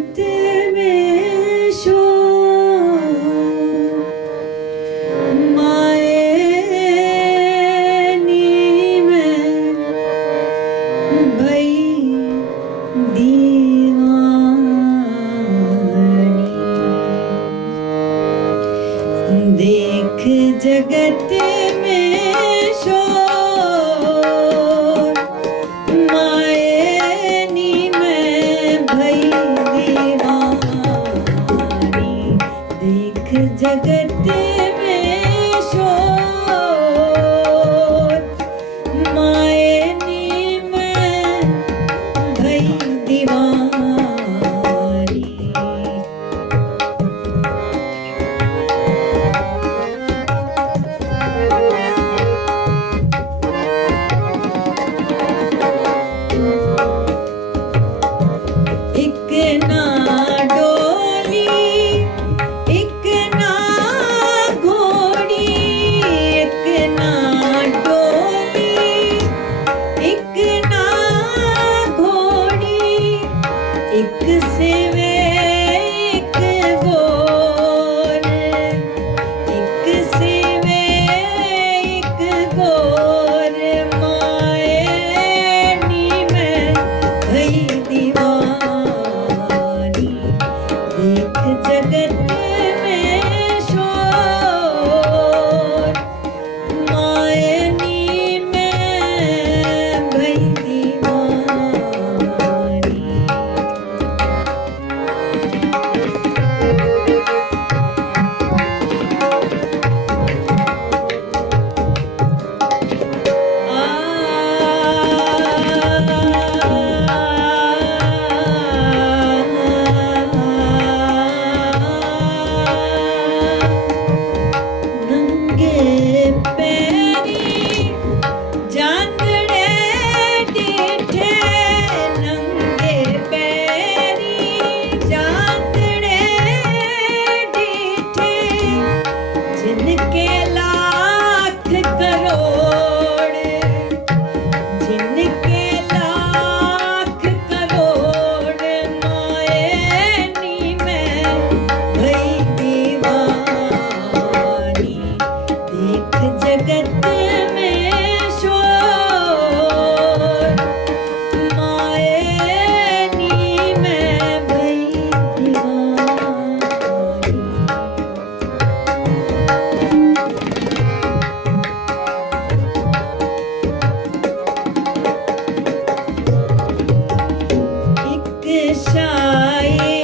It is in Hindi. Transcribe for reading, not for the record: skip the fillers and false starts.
जगत में शोर, मायनी में भई दीवानी। देख जगत में शोर, मायनी में भई दीवानी। देख जगत में शोर, मायनी में भई दीवानी। एक ना डोली, एक ना घोड़ी, एक ना डोली, एक ना घोड़ी। एक सेवे एक गोर, एक सेवे एक गोर। मायनी में भई दीवानी। देख जगत में शोर, मायनी में भई दीवानी। नंगे पैरी जांदड़े डिठे, नंगे पैरी जांदड़े डिठे। जिनके लाख करोड़, जिनके लाख करोड़। मायनी में भई दीवानी। देख जगत में शोर, मायनी में भई दीवानी। एक शायर